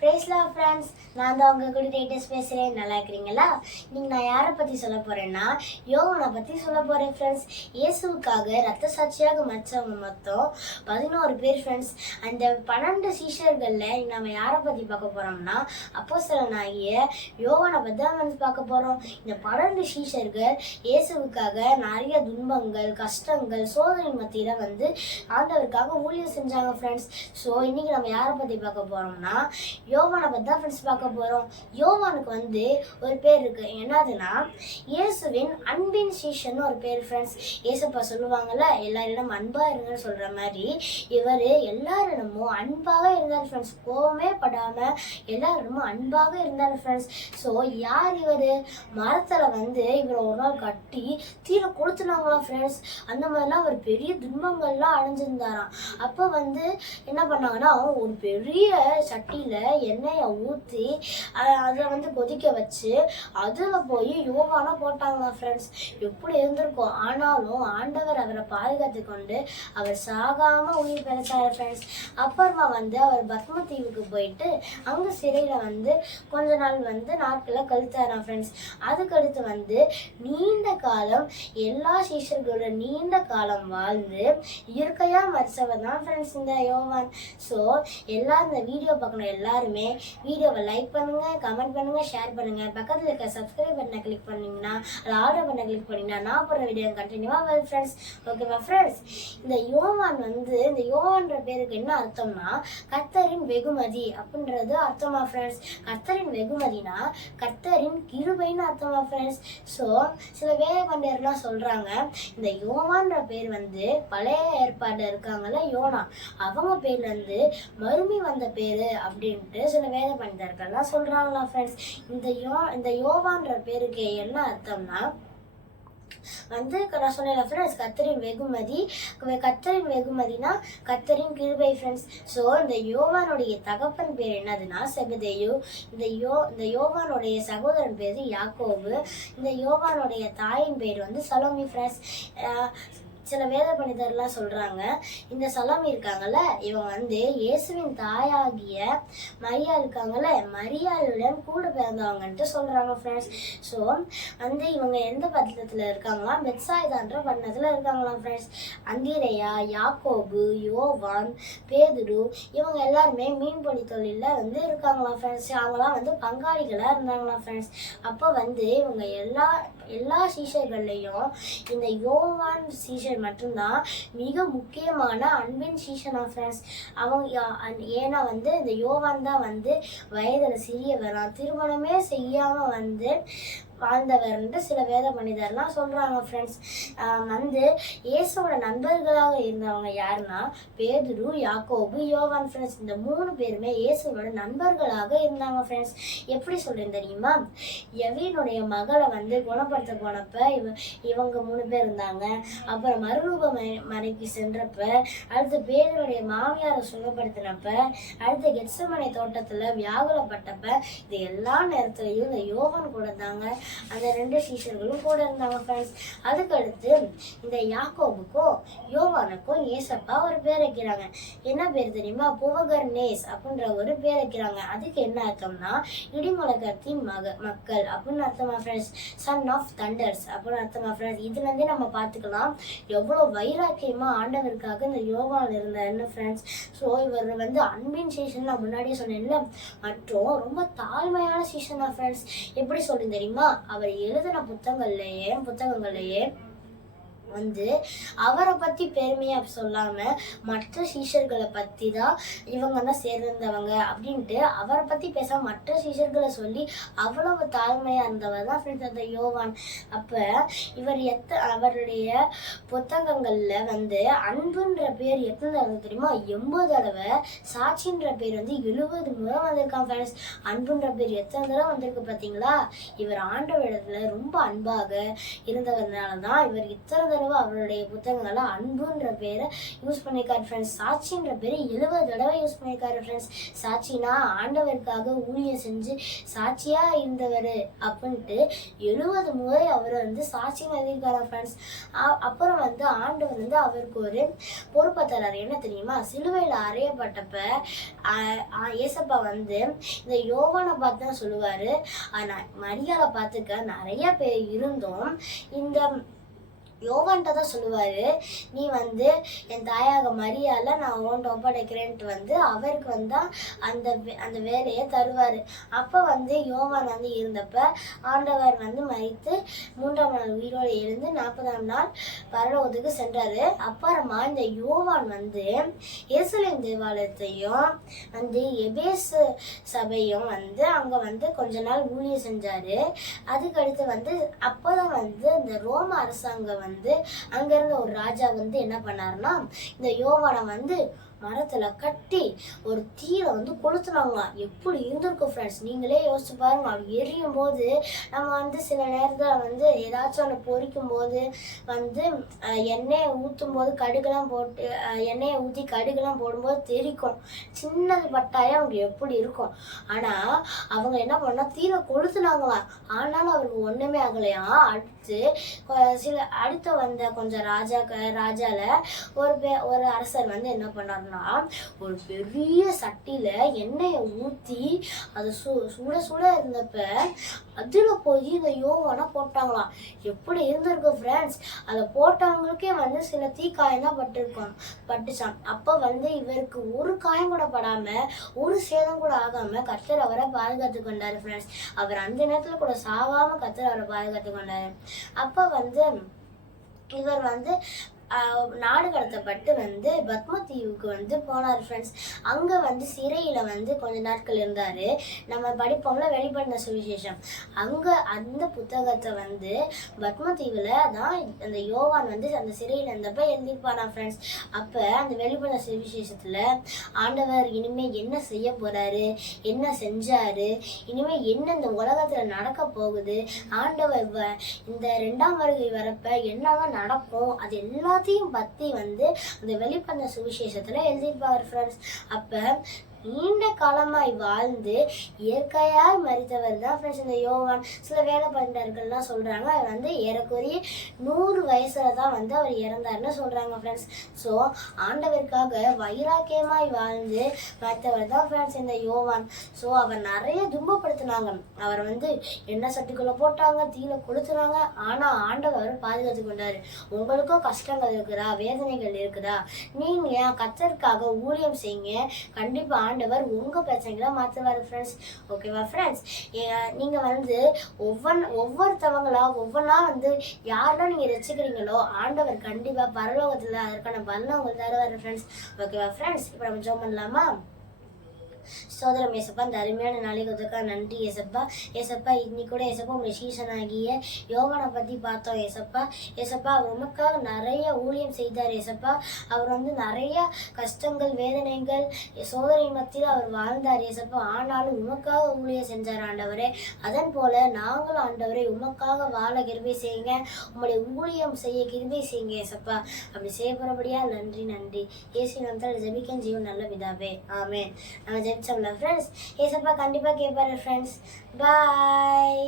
பிரேஸ்லா friends நான் தான் உங்கள் கூட டேட்டஸ் பேசுகிறேன் நல்லா இருக்கிறீங்களா? இன்னைக்கு நான் யாரை பற்றி சொல்ல போகிறேன்னா யோகனை பற்றி சொல்ல போகிறேன் ஃப்ரெண்ட்ஸ் இயேசுவுக்காக ரத்த சாட்சியாக மச்சவங்க மொத்தம் பதினோரு பேர் ஃப்ரெண்ட்ஸ் அந்த பன்னெண்டு சீஷர்களில் நம்ம யாரை பற்றி பார்க்க போகிறோம்னா அப்போ அப்போஸ்தலனாகிய யோகனை பற்றி தான் வந்து பார்க்க போகிறோம் இந்த பன்னெண்டு சீஷர்கள் இயேசுவுக்காக நிறைய துன்பங்கள் கஷ்டங்கள் சோதனை மத்தியில் வந்து ஆண்டவருக்காக ஊழியம் செஞ்சாங்க ஃப்ரெண்ட்ஸ் ஸோ இன்னைக்கு நம்ம யாரை பற்றி பார்க்க போகிறோம்னா யோவானை பற்றி தான் ஃப்ரெண்ட்ஸ் பார்க்க போகிறோம் யோவானுக்கு வந்து ஒரு பேர் இருக்குது என்னதுன்னா இயேசுவின் அன்பின் சீஷன் ஒரு பேர் ஃப்ரெண்ட்ஸ் இயேசுப்பா சொல்லுவாங்கல்ல எல்லாரிடம் அன்பாக இருங்கன்னு சொல்கிற மாதிரி இவர் எல்லாரிடமும் அன்பாக இருந்தார் ஃப்ரெண்ட்ஸ் கோவமே படாமல் எல்லாரிடமும் அன்பாக இருந்தார் ஃப்ரெண்ட்ஸ் ஸோ யார் இவர்? மரத்தில் வந்து இவரை ஒரு நாள் கட்டி தீர கொளுத்துனாங்களாம் ஃப்ரெண்ட்ஸ் அந்த மாதிரிலாம் அவர் பெரிய துன்பங்கள்லாம் அடைஞ்சிருந்தாராம். அப்போ வந்து என்ன பண்ணாங்கன்னா ஒரு பெரிய சட்டியில் எண்ணெயை ஊற்றி அதை வந்து கொதிக்க வச்சு அதில் போய் யோகாலாம் போட்டாங்களாம் ஃப்ரெண்ட்ஸ் எப்படி இருந்திருக்கும்? ஆனாலும் ஆண்டவர் அவரை பாதுகாத்து கொண்டு அவர் சாகாமல் உயிர் பிழைச்சார் ஃப்ரெண்ட்ஸ் அப்புறமா வந்து அவர் பத்ம தீவுக்கு போயிட்டு அங்கே சிறையில் வந்து கொஞ்ச நாள் வந்து நாட்களை கழித்தாராம் ஃப்ரெண்ட்ஸ் அதுக்கடுத்து வந்து நீண்ட காலம் எல்லா சீஷர்களோட நீண்ட காலம் வாழ்ந்து இயற்கையாக மறிச்சவர் தான் ஃப்ரெண்ட்ஸ் இந்த யோவான். ஸோ எல்லாரும் இந்த வீடியோ பார்க்கணும் எல்லாருமே வீடியோவை லைக் பண்ணுங்க கமெண்ட் பண்ணுங்க ஷேர் பண்ணுங்க. பக்கத்தில் இருக்க சப்ஸ்கிரைப் பட்டனை கிளிக் பண்ணீங்கன்னா அது ஆர்டர் பண்ண கிளிக் பண்ணீங்கன்னா நான் போடுற வீடியோ கண்டினியூவாக வெல் ஃப்ரெண்ட்ஸ் ஓகேவா ஃப்ரெண்ட்ஸ் இந்த யோவான் வந்து இந்த யோவான்ற பேருக்கு என்ன அர்த்தம்னா கர்த்தரின் வெகுமதி அப்படின்றது அர்த்தமா ஃப்ரெண்ட்ஸ் கர்த்தரின் வெகுமதினா கர்த்தரின் கிருபைன்னு அர்த்தமா ஃப்ரெண்ட்ஸ் ஸோ சில வேத சொல்கிறாங்க இந்த யோவான்ற பேர் வந்து பழைய ஏற்பாடு இருக்காங்கல்ல யோனா. அவங்க பேர்லேருந்து மறுமை வந்த பேர் அப்படின்ட்டு சில வேத பண்டிதர்கள்லாம் சொல்றாங்களா ஃப்ரெண்ட்ஸ் இந்த யோ இந்த யோவான்ற பேருக்கு என்ன அர்த்தம்னா வந்து நான் சொன்னேன் ஃப்ரெண்ட்ஸ் கத்தரின் வெகுமதி கத்தரின் வெகுமதினா கத்தரின் கிருபை ஃப்ரெண்ட்ஸ் ஸோ இந்த யோவானுடைய தகப்பன் பேர் என்னதுன்னா செபதேயு. இந்த யோ இந்த யோவானுடைய சகோதரன் பேர் யாக்கோபு. இந்த யோவானுடைய தாயின் பேர் வந்து சலோமி ஃப்ரெண்ட்ஸ் சில வேத பண்டிதர்லாம் சொல்றாங்க. இந்த சலாமி இருக்காங்கல்ல இவங்க வந்து இயேசுவின் தாயாகிய மரியா இருக்காங்கல்ல மரியாளுடன் கூட பிறந்தவங்கன்ட்டு சொல்றாங்க ஃப்ரெண்ட்ஸ் ஸோ வந்து இவங்க எந்த பட்டணத்தில் இருக்காங்களாம் பெட்சாய்தான்ற பட்டணத்தில் இருக்காங்களாம் ஃப்ரெண்ட்ஸ் அந்திரையா யாக்கோபு யோவான் பேதுரு இவங்க எல்லாருமே மீன்பிடி தொழிலில் வந்து இருக்காங்களாம் ஃப்ரெண்ட்ஸ் அவங்களாம் வந்து பங்காளிகளாக இருந்தாங்களாம் ஃப்ரெண்ட்ஸ் அப்போ வந்து இவங்க எல்லா எல்லா சீஷர்கள்லையும் இந்த யோவான் சீஷர் மட்டும்தான் மிக முக்கியமான அன்பின் சீசன் ஃப்ரெண்ட்ஸ் அவங்க ஏன்னா வந்து இந்த யோவான் தான் வந்து வயதில் சிறியவரான் திருமணமே செய்யாமல் வந்து வாழ்ந்தவர்ன்ட்டு சில வேத மனிதர்லாம் சொல்கிறாங்க ஃப்ரெண்ட்ஸ் வந்து இயேசுவோட நண்பர்களாக இருந்தவங்க யாருன்னா பேதுரு யாக்கோபு யோவான் ஃப்ரெண்ட்ஸ் இந்த மூணு பேருமே இயேசுவோட நண்பர்களாக இருந்தாங்க ஃப்ரெண்ட்ஸ் எப்படி சொல்கிறேன் தெரியுமா? எவினுடைய மகளை வந்து குணப்படுத்த போனப்ப இவ இவங்க மூணு பேர் இருந்தாங்க. அப்புறம் மறுரூப ம- சென்றப்ப அடுத்து பேதருடைய மாமியாரை சுகப்படுத்தினப்ப அடுத்து கெட்சமனை தோட்டத்தில் வியாகுலப்பட்டப்ப இது எல்லா நேரத்துலையும் இந்த யோகன் கூட தாங்க அந்த ரெண்டு சீஷர்களும் கூட இருந்தாங்க ஃப்ரெண்ட்ஸ் அதுக்கடுத்து இந்த யாக்கோபுக்கும் யோவானுக்கும் ஏசப்பா ஒரு பேர் வைக்கிறாங்க. என்ன பேர் தெரியுமா? புவகர் நேஸ் அப்படின்ற ஒரு பேர் வைக்கிறாங்க. அதுக்கு என்ன அர்த்தம்னா இடிமுழக்கத்தின் மக மக்கள் அப்படின்னு அர்த்தமா ஃப்ரெண்ட்ஸ் சன் ஆஃப் தண்டர்ஸ் அப்படின்னு அர்த்தமா ஃப்ரெண்ட்ஸ் இதுலேருந்தே நம்ம பார்த்துக்கலாம். எவ்வளோ வைராக்கியமா ஆண்டவருக்காக இந்த யோகாவில் இருந்தாருன்னு ஃப்ரெண்ட்ஸ் ஸோ இவர் வந்து அன்பின் சீசன் நான் முன்னாடியே சொன்னேன்ல. மற்றும் ரொம்ப தாழ்மையான சீசன் தான் ஃப்ரெண்ட்ஸ் எப்படி சொல்லுங்க தெரியுமா? அவர் எழுதின புத்தகங்கள்லயே புத்தகங்கள்லயே வந்து அவரை பற்றி பெருமையாக சொல்லாமல் மற்ற சீஷர்களை பற்றி தான் இவங்க தான் சேர்ந்திருந்தவங்க அப்படின்ட்டு அவரை பற்றி பேசாம மற்ற சீஷர்களை சொல்லி அவ்வளவு தாழ்மையாக இருந்தவர் தான் ஃப்ரெண்ட்ஸ் அந்த யோவான். அப்போ இவர் எத்த அவருடைய புத்தகங்களில் வந்து அன்புன்ற பேர் எத்தனை தடவை தெரியுமா? எண்பது தடவை சாட்சின்ற பேர் வந்து எழுபது முறை வந்திருக்கான் ஃப்ரெண்ட்ஸ் அன்புன்ற பேர் எத்தனை தடவை வந்திருக்கு பார்த்தீங்களா இவர் ஆண்டவரிடத்துல ரொம்ப அன்பாக இருந்தவர்னால தான் இவர் இத்தனை தடவை அவருடைய புத்தகங்களை அன்புன்ற பேரை யூஸ் பண்ணியிருக்காரு ஃப்ரெண்ட்ஸ் சாட்சின்ற பேரை எழுபது தடவை யூஸ் பண்ணியிருக்காரு ஃப்ரெண்ட்ஸ் சாட்சினா ஆண்டவருக்காக ஊழியம் செஞ்சு சாட்சியா இருந்தவர் அப்படின்ட்டு எழுபது முறை அவர் வந்து சாட்சின்னு எழுதியிருக்காரு ஃப்ரெண்ட்ஸ் அப்புறம் வந்து ஆண்டவர் வந்து அவருக்கு ஒரு பொறுப்பை தராரு. என்ன தெரியுமா? சிலுவையில் அறையப்பட்டப்ப ஆஹ் ஏசப்பா வந்து இந்த யோவானை பார்த்து தான் சொல்லுவாரு. ஆனா மரியாதை பார்த்துக்க நிறைய பேர் இருந்தோம் இந்த யோவான்ட்ட தான் சொல்லுவார் நீ வந்து என் தாயாக மரியால நான் உன்ட்ட ஒப்படைக்கிறேன்ட்டு வந்து அவருக்கு வந்தால் அந்த வே- அந்த வேலையை தருவார். அப்போ வந்து யோவான் வந்து இருந்தப்ப ஆண்டவர் வந்து மறித்து மூன்றாம் நாள் உயிரோடு இருந்து நாற்பதாம் நாள் பரலோகத்துக்கு சென்றார். அப்புறமா இந்த யோவான் வந்து எருசலேம் தேவாலயத்தையும் வந்து எபேசு சபையும் வந்து அங்கே வந்து கொஞ்ச நாள் ஊழியம் செஞ்சார். அதுக்கடுத்து வந்து அப்போ தான் வந்து இந்த ரோம அரசாங்கம் வந்து அங்க இருந்த ஒரு ராஜா வந்து என்ன பண்ணாருன்னா இந்த யோவானை வந்து மரத்துல கட்டி ஒரு தீயை வந்து கொளுத்துனாங்க எப்படி இருந்திருக்கும் ஃப்ரெண்ட்ஸ் நீங்களே யோசிச்சு பாருங்க. அப்படி எரியும் போது நம்ம வந்து சில நேரத்துல வந்து ஏதாச்சும் ஒன்று பொரிக்கும் போது வந்து எண்ணெயை ஊற்றும் போது கடுகுலாம் போட்டு எண்ணெயை ஊற்றி கடுகுலாம் போடும்போது தெரிக்கும். சின்னது பட்டாயே அவங்க எப்படி இருக்கும். ஆனா அவங்க என்ன பண்ணா தீரை கொளுத்துனாங்களாம். ஆனாலும் அவருக்கு ஒண்ணுமே ஆகலையா? பார்த்து சில அடுத்து வந்த கொஞ்சம் ராஜா ராஜால ஒரு பே ஒரு அரசர் வந்து என்ன பண்ணாருன்னா ஒரு பெரிய சட்டியில எண்ணெயை ஊத்தி அது சு சுட சுட இருந்தப்ப அதில் போய் இந்த யோவானை போட்டாங்களாம். எப்படி இருந்திருக்கு ஃப்ரெண்ட்ஸ் அதை போட்டவங்களுக்கே வந்து சில தீக்காயம் தான் பட்டிருக்கும் பட்டுச்சான் அப்ப வந்து இவருக்கு ஒரு காயம் கூட படாம ஒரு சேதம் கூட ஆகாம கத்தர் அவரை பாதுகாத்து கொண்டார் ஃப்ரெண்ட்ஸ் அவர் அந்த நேரத்துல கூட சாகாம கத்தர் அவரை பாதுகாத்து கொண்டாரு. அப்ப வந்து இவர் வந்து நாடு கடத்தப்பட்டு வந்து பத்மதீவுக்கு வந்து போனார் ஃப்ரெண்ட்ஸ் அங்கே வந்து சிறையில் வந்து கொஞ்ச நாட்கள் இருந்தார். நம்ம படிப்போம்ல வெளிப்படுத்த சுவிசேஷம். அங்கே அந்த புத்தகத்தை வந்து பத்மதீவில் தான் அந்த யோவான் வந்து அந்த சிறையில் இருந்தப்ப எழுதியிருப்பானா ஃப்ரெண்ட்ஸ் அப்போ அந்த வெளிப்படுத்த சுவிசேஷத்தில் ஆண்டவர் இனிமேல் என்ன செய்ய போகிறாரு என்ன செஞ்சாரு? இனிமேல் என்ன இந்த உலகத்தில் நடக்க போகுது? ஆண்டவர் இந்த ரெண்டாம் வருகை வரப்ப என்னதான் நடக்கும்? அது எல்லாத்தையும் பற்றி வந்து அந்த சுவிசேஷத்தில் சுவிசேஷத்துல எழுதியிருப்பார் ஃப்ரெண்ட்ஸ் அப்போ நீண்ட காலமாய் வாழ்ந்து இயற்கையாய் மறித்தவர் தான் ஃப்ரெண்ட்ஸ் இந்த யோவான். சில வேலை பண்டர்கள்லாம் சொல்கிறாங்க அவர் வந்து ஏறக்குறைய நூறு வயசில் தான் வந்து அவர் இறந்தாருன்னு சொல்கிறாங்க ஃப்ரெண்ட்ஸ் ஸோ ஆண்டவருக்காக வைராக்கியமாய் வாழ்ந்து மறைத்தவர் தான் ஃப்ரெண்ட்ஸ் இந்த யோவான். ஸோ அவர் நிறைய துன்பப்படுத்தினாங்க. அவர் வந்து எண்ணெய் சட்டுக்குள்ளே போட்டாங்க தீயில கொளுத்துனாங்க. ஆனால் ஆண்டவர் பாதுகாத்து கொண்டார். உங்களுக்கும் கஷ்டங்கள் இருக்குதா? வேதனைகள் இருக்குதா? நீங்கள் கத்தருக்காக ஊழியம் செய்யுங்க. கண்டிப்பாக ஆண்டவர் உங்க பிரச்சனைகளை மாற்றுவார் ஃப்ரெண்ட்ஸ் ஓகேவா ஃப்ரெண்ட்ஸ் நீங்க வந்து ஒவ்வொன் ஒவ்வொருத்தவங்களா ஒவ்வொன்றா வந்து யாரெல்லாம் நீங்க ரசிக்கிறீங்களோ ஆண்டவர் கண்டிப்பா பரலோகத்தில் அதற்கான பலனை உங்களுக்கு தருவார் ஃப்ரெண்ட்ஸ் ஓகேவா ஃப்ரெண்ட்ஸ் இப்போ நம்ம ஜோம் பண்ணலாமா? சோதரம் ஏசப்பா இந்த அருமையான நாளைக்கு ஒதுக்கா நன்றி ஏசப்பா. ஏசப்பா இன்னைக்கு கூட ஏசப்பா உங்களை சீசனாகிய யோவனை பற்றி பார்த்தோம் ஏசப்பா. ஏசப்பா அவர் உமக்காக நிறைய ஊழியம் செய்தார் ஏசப்பா. அவர் வந்து நிறைய கஷ்டங்கள் வேதனைகள் சோதனை மத்தியில் அவர் வாழ்ந்தார் ஏசப்பா. ஆனாலும் உமக்காக ஊழியம் செஞ்சார் ஆண்டவரே. அதன் போல நாங்களும் ஆண்டவரே உமக்காக வாழ கிருபை செய்யுங்க. உங்களுடைய ஊழியம் செய்ய கிருபை செய்யுங்க ஏசப்பா. அப்படி செய்யப்படுறபடியா நன்றி நன்றி. ஏசி நந்தால் ஜபிக்கன் ஜீவன் நல்ல விதாவே ஆமே நம்ம ஜெபிச்சோம்ல ஃப்ரெண்ட்ஸ் ஏசப்பா கண்டிப்பாக கேட்பாரு ஃப்ரெண்ட்ஸ் பாய்